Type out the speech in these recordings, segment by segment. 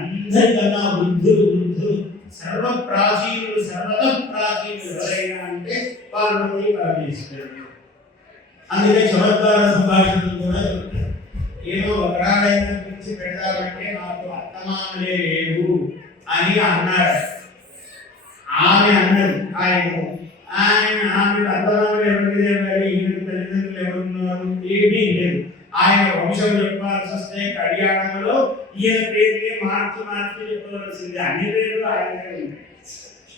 అందరికన్నా వృద్ధులు సర్వ ప్రాచీనులు సర్వత ప్రాచీనులు ఎవరైనా అంటే పార్వతీ పరమేశ్వరుడు. అందుకే చమత్కార సంభాషణలు కూడా చెప్తారు. ఏమో ఒకరాడైనా పిలిచి పెడదామంటే నాకు అత్తమామలే లేవు అని అన్నాడు. ఆమె అన్నది ఆమె అత్తమామలు ఎవరిదే మరి ఈయన తల్లిదండ్రులు ఎవరున్నారు ఏమీ లేదు. ఆయన వంశం చెప్పాల్సి వస్తే కళ్యాణంలో ఈయన పేరుని మార్చి చెప్పవలసింది. అన్ని పేర్లు ఆయననే ఉంటాయి.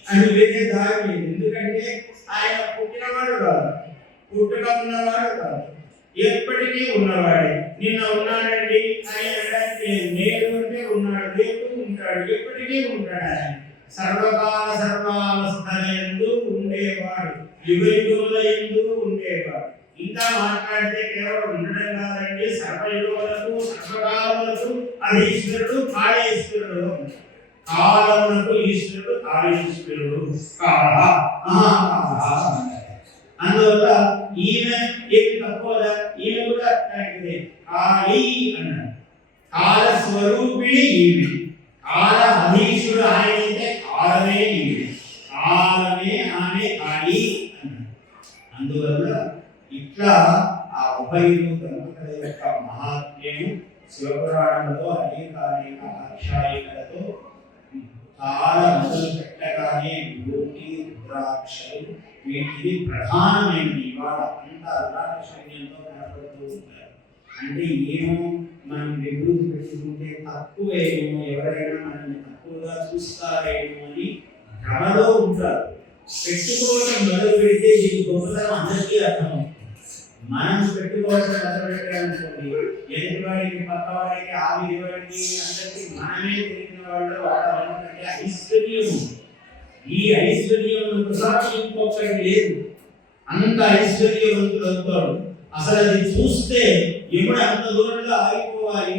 అని వేరే దారి లేదు. ఎందుకంటే ఆయన పుట్టినవాడు కాదు, పుట్టుక ఉన్నవాడు కాదు, ఎప్పటికీ ఉన్నవాడే. నిన్న ఉన్నాడండి అని అనడానికి నేడు అంటే ఉన్నాడు, రేపు ఉంటాడు, ఎప్పటికీ ఉంటాడు. ఆయన సర్వకాల సర్వావస్థలందు ఉండేవాడు, యుగయుగముల యందు ఉండేవాడు. ఇంకా మాట్లాడితే కేవలం ఉండడం కాదండి, సర్వయుగములకు సర్వకాలములకు అధీశ్వరుడు కాళేశ్వరుడు. కాలములకు ఈశ్వరుడు కాళేశ్వరుడు. అందువల్ల ఈమె ఏమి తక్కువదా, ఈమె కూడా అట్లాంటిదే. కాళీ అన్నాడు. కాల స్వరూపిణి ఈమె, కాల అధీశ్వరుడు ఆయన అయితే కాలమే ఈమె, కాలమే ఆమె కాళీ అన్నాడు. అందువల్ల ఇట్లా ఆ ఉభయులు దంపతుల యొక్క మహాత్మ్యము శివపురాణంలో అనేక ఆఖ్యాయికలతో చాలా మొదలు పెట్టగానే యోగి రుద్రాక్షలు వీటిని ప్రధానమైనది. ఇవాళ అంతా రుద్రాక్షయంతో కనపడుతూ ఉంటారు. అంటే ఏమో మనం విభూతి పెట్టుకుంటే తక్కువేమో, ఎవరైనా మనల్ని తక్కువగా చూస్తారేమో అని భ్రమలో ఉంటారు. పెట్టుకోవడం మొదలు పెడితే దీని గొప్పతనం అందరికీ అర్థమవుతుంది. మనం పెట్టుకోవడం మొదలు పెట్టామనుకోండి, ఎదుటివాడికి పక్కవాడికి ఆవిడివాడికి అందరికీ మనమే తెలిసిన వాళ్ళు వాళ్ళంటే ఐశ్వర్యము. ఈ ఐశ్వర్యం ఇంకొకటి లేదు. అంత ఐశ్వర్యవంతుడు అవుతాడు. అసలు అది చూస్తే ఎప్పుడు అంత దూరంలో ఆగిపోవాలి.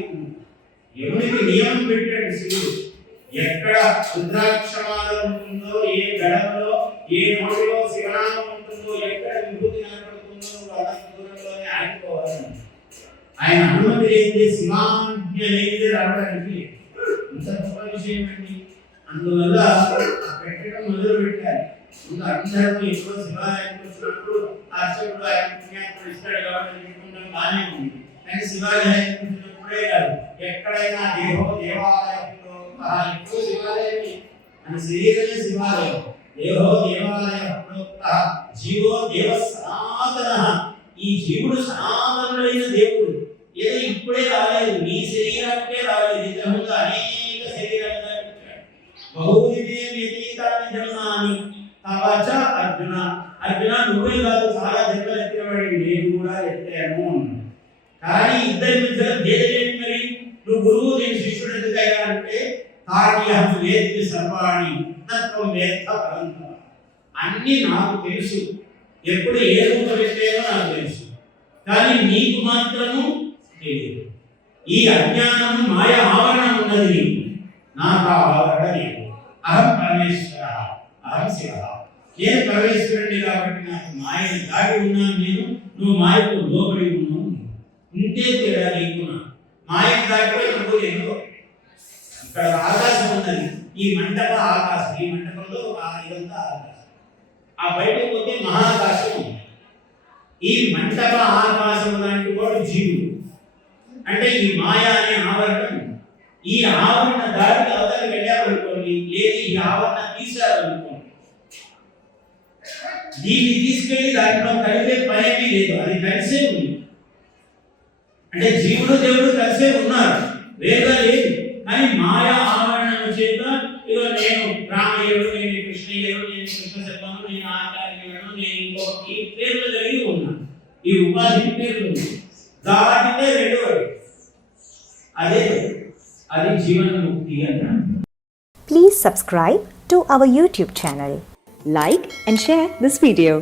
ఎవరికి నియమం పెట్టాడు శివుడు. ఎక్కడ రుద్రాక్షమాల ఉంటుందో, ఏ గడపలో ఏ నోటిలో శివనామం ఉంటుందో, ఎక్కడ విభూతి కనపడుతుందో వాళ్ళ దూరంలోనే ఆగిపోవాలి. ఆయన అనుమతి లేదే శివాజ్ఞ లేదే రావడానికి ఇంత గొప్ప విషయం అండి. అందువల్ల పెట్టడం మొదలు పెట్టాలి. ముందు అందరూ ఎప్పుడో శివాలయానికి వచ్చినప్పుడు అర్చకుడు ఆయన పుణ్యాత్ముడు ఇస్తాడు కాబట్టి అనుకుంటాం, బాగానే ఉంది. కానీ శివాలయానికి వచ్చినప్పుడే కాదు, ఎక్కడైనా దేవాలయంలో ఎక్కువ శివాలయమే. మన శరీరమే శివాలయం. దేహో దేవాలయ ప్రోక్త జీవో దేవ సనాతన. ఈ జీవుడు సనాతనుడైన దేవుడు. ఏదో ఇప్పుడే రాలేదు, నీ శరీరానికే రాలేదు. ఇంతకుముందు అనేక శరీరాలు బహువిధే వ్యతీతాని జన్మాని తవచ అర్జున. అర్జున నువ్వే కాదు, చాలా జన్మలు ఎత్తినవాడి, నేను కూడా ఎత్తాను. కానీ ఇద్దరి మధ్యలో భేదం ఏంటి మరి? నువ్వు గురువు, నేను శిష్యుడు ఎందుకయ్యా అంటే కార్యం వేద్య సర్వాణి తత్వం వేత్త పరంతమ. అన్నీ నాకు తెలుసు, ఎప్పుడు ఏ రూపం ఎత్తేనో నాకు తెలుసు, కానీ నీకు మాత్రము తెలియదు. ఈ అజ్ఞానం మాయ ఆవరణ ఉన్నది నీకు, నాకు ఆ ఆవరణ లేదు. అహం పరమేశ్వర, అహం శివ. నేను పరమేశ్వరుడిని కాబట్టి నాకు మాయను దాటి ఉన్నాను నేను, నువ్వు మాయకు లోబడి ఉన్నావు. ఇంతే తేడా నీకున్నా. మాయకు దాటిపోయి నువ్వు లేదు. ఇక్కడ ఆకాశం ఉన్నది, ఈ మంటప ఆకాశం, ఈ మంటపంలో ఇదంతా ఆకాశం. ఆ బయటకు పోతే మహాకాశం ఉంది. ఈ మంటప ఆకాశం లాంటి వాడు జీవుడు. అంటే ఈ మాయ అనే ఆవరణం, ఈ ఆవరణ దాటి అవతల వెళ్ళామనుకోండి, లేదు ఈ ఆవరణ తీసారనుకోండి, దీన్ని తీసుకెళ్లి దాంట్లో కలిపే పనేమీ లేదు, అది కలిసే ఉంది. అంటే జీవుడు దేవుడు కలిసే ఉన్నారు, వేరుగా లేదు. కానీ మాయా ఆవరణం చేత ఇదో నేను రామయ్యడు, నేను కృష్ణయ్యడు, నేను కృష్ణ శర్మను, నేను ఆచార్యులను, నేను ఇంకొక ఈ పేర్లు కలిగి ఉన్నాను. ఈ ఉపాధి పేర్లు దాటితే రెండవది అది జీవన ముక్తి అంటారు. Please subscribe to our YouTube channel. Like and share this video.